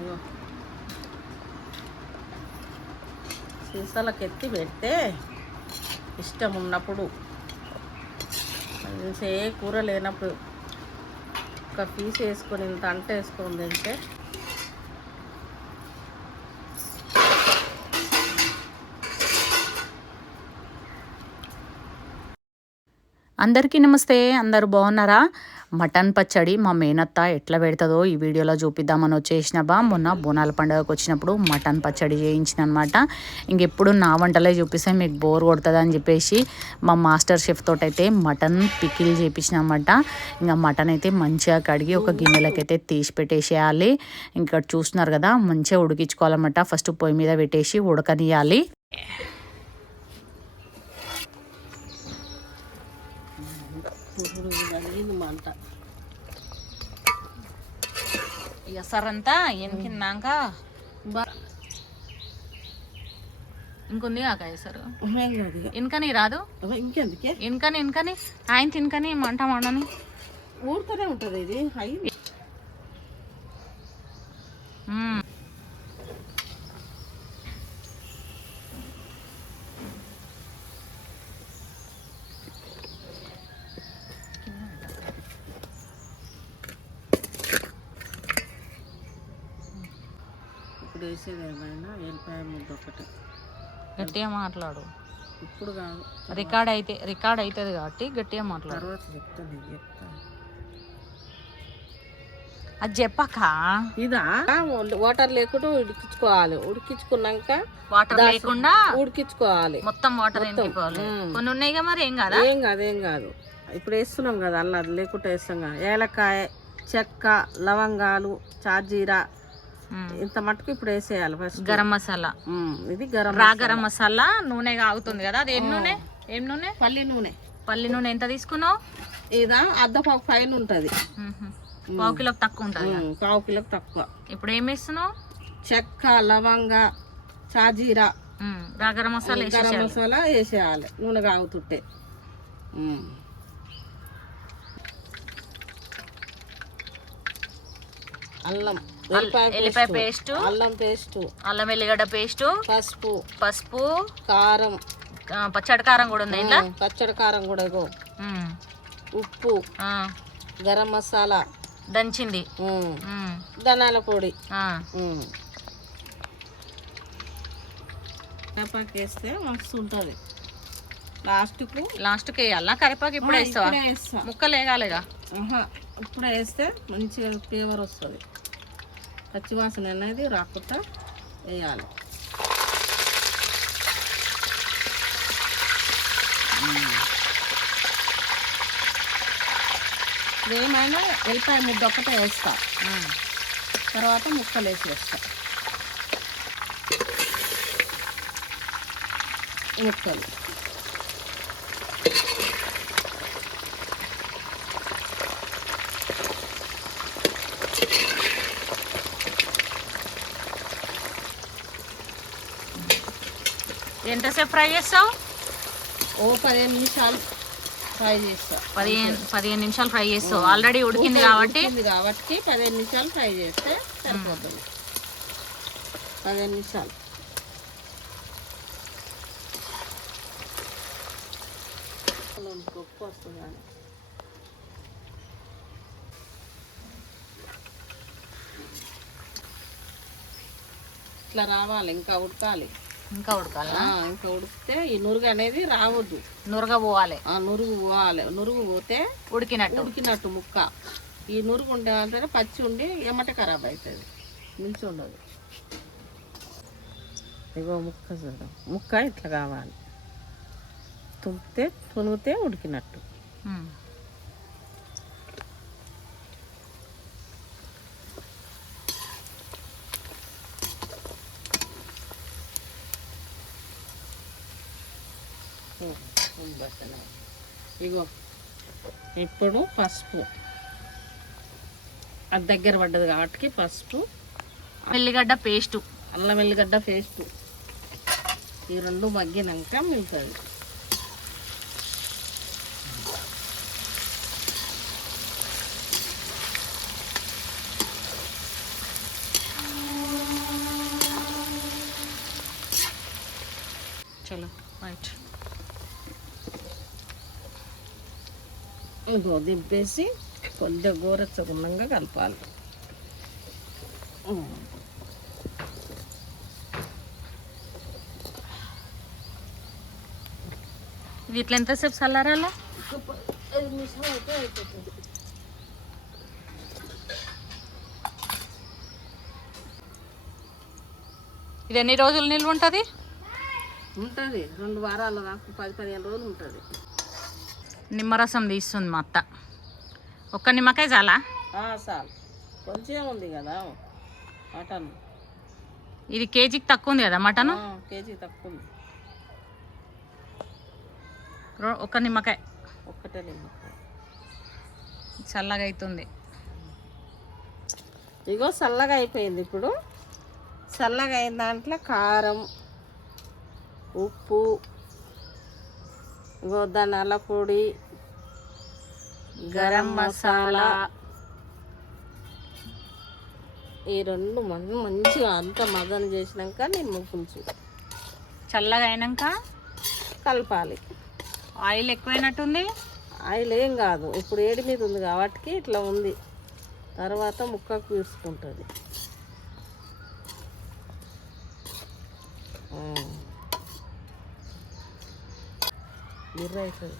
ఇగో సీసాలకు ఎత్తి పెడితే ఇష్టం ఉన్నప్పుడు మంచి కూర లేనప్పుడు ఒక పీస్ వేసుకొని ఇంత అంట వేసుకొని తింటే అందరికీ నమస్తే. అందరూ బాగున్నారా? మటన్ పచ్చడి మా మేనత్త ఎట్లా పెడుతుందో ఈ వీడియోలో చూపిద్దామని వచ్చేసినబా. మొన్న బోనాల పండుగకు వచ్చినప్పుడు మటన్ పచ్చడి చేయించిన అనమాట. ఇంకెప్పుడు నా వంటలే చూపిస్తే మీకు బోర్ కొడుతుంది అని చెప్పేసి మా మాస్టర్ షెఫ్ తోటైతే మటన్ పికిల్ చేయించిన అనమాట. ఇంకా మటన్ అయితే మంచిగా కడిగి ఒక గిన్నెలకైతే తీసి పెట్టేసేయాలి. ఇంకా చూస్తున్నారు కదా, మంచిగా ఉడికించుకోవాలన్నమాట. ఫస్ట్ పొయ్యి మీద పెట్టేసి ఉడకనియాలి. మంట ఎసరంతా ఎనికిన్నాక ఇంకొంది కాక ఎసరు ఇన్కని రాదు. ఇంకెందుకే ఇన్కని ఆయన తినకని మంట మండని ఊరుతూనే ఉంటుంది ఇది. ఇప్పుడు వేసేది ఏమైనా ఎల్లిపాయ ముద్ద ఒకటి. గట్టిగా మాట్లాడు. ఇప్పుడు కాదు, రికార్డ్ అవుతుంది కాబట్టి గట్టిగా మాట్లాడు. తర్వాత చెప్తాను. అది చెప్పక ఇదా వాటర్ లేకుండా ఉడికించుకోవాలి. ఉడికించుకున్నాక వాటర్ లేకుండా ఉడికించుకోవాలి. మొత్తం వాటర్ కొన్ని ఉన్నాయిగా, మరి ఏం కాదు. ఏం కాదు. ఇప్పుడు వేస్తున్నాం కదా అల్లం, అది లేకుండా వేస్తాం కదా. ఏలకాయ, చెక్క, లవంగాలు, చాజీరా ఇంత మటుకు ఇప్పుడు వేసేయాలి. ఫస్ట్ గరం మసాలా. ఇది గరం మసాలా. నూనె కాగుతుంది కదా, అది ఏం నూనె? పల్లి నూనె. ఎంత తీసుకున్నావు? ఇదా అర్ధపావు పైన ఉంటుంది. పావు కిలోకి తక్కువ ఉంటుంది. పావు కిలోకి తక్కువ. ఇప్పుడు ఏం వేస్తున్నావు? చెక్క, లవంగ, చాజీరా, గరం మసాలా వేసేయాలి నూనె కాగుతుంటే. అల్లం ఎల్లిపాయ పేస్ట్, అల్లం పేస్ట్, అల్లం ఎల్లిగడ్డ పేస్ట్, పసుపు, కారం, పచ్చడి కారం కూడా ఉంది ఇలా. పచ్చడి కారం కూడా ఇగో, ఉప్పు, గరం మసాలా దంచింది, ధనియాల పొడి. కరివేపాకు వేస్తే మస్తు ఉంటుంది. లాస్ట్కి వేయాలా కరివేపాకు? ఇప్పుడు వేస్తావా? ముక్కలు వేయాలిగా. ఇప్పుడు వేస్తే మంచిగా ఫ్లేవర్ వస్తుంది. పచ్చివాసన అనేది రాకుండా వేయాలి. ఏమైనా ఎల్లిపాయ ముద్ద ఒక్కటే వేస్తా, తర్వాత ముక్కలు వేసేస్తా. ముక్కలు ఎంతసేపు ఫ్రై చేస్తావు? 15 నిమిషాలు ఫ్రై చేస్తా. 15 నిమిషాలు ఫ్రై చేస్తావు. ఆల్రెడీ ఉడికింది కాబట్టి 15 నిమిషాలు ఫ్రై చేస్తే సరిపోతుంది. 15 నిమిషాలు. ఉప్పు వస్తుంది కానీ ఇట్లా రావాలి. ఇంకా ఉడకాలి. ఇంకా ఉడికితే ఈ నురుగు అనేది రావద్దు. నురగ పోవాలి. నురుగు పోవాలి. నురుగు పోతే ఉడికినట్టు ముక్క. ఈ నురుగు ఉండే అంటే పచ్చి ఉండి ఎమ్మట ఖరాబ్ అవుతుంది, మించి ఉండదు. ఇగో ముక్క చూడ, ముక్క ఇట్లా కావాలి. తునిగితే ఉడికినట్టు. ఇగో ఇప్పుడు పసుపు, అది దగ్గర పడ్డది కాబట్టి పసుపు, ఎల్లిగడ్డ పేస్టు, అల్లం ఎల్లిగడ్డ పేస్టు, ఈ రెండు మగ్గినాక మిగులుతుంది. ఇగో దింపేసి కొద్దిగా గోరెచ్చగుండంగా కలపాలి. ఇది ఇట్లా ఎంతసేపు చల్లారాలో? 5 నిమిషాలు అయితే అయిపోతుంది. ఇది ఎన్ని రోజులు నిల్వ ఉంటుంది? ఉంటుంది 2 వారాల దాకా, 10-15 రోజులు ఉంటుంది. నిమ్మరసం తీస్తుంది మా అత్త. ఒక్క నిమ్మకాయ చాలా? చాలు, కొంచెం ఉంది కదా మటన్. ఇది కేజీకి తక్కువ ఉంది కదా మటన్? కేజీ తక్కువ ఉంది. ఒక్క నిమ్మకాయ, ఒక్కటే నిమ్మకాయ. చల్లగా అవుతుంది. ఇగో చల్లగా అయిపోయింది. ఇప్పుడు చల్లగా అయిన దాంట్లో కారం, ఉప్పు, ఇగో ధనియాల పొడి, గరం మసాలా, ఈ 2 మంచిగా అంతా మదన చేసినాక నిమ్మ పులుసు చల్లగా అయినాక కలపాలి. ఆయిల్ ఎక్కువైనట్టుంది. ఆయిల్ ఏం కాదు, ఇప్పుడు ఏడి మీద ఉంది కాబట్టి ఇట్లా ఉంది. తర్వాత ముక్కకు పీల్చుకుంటుంది. బిర్ర అవుతుంది.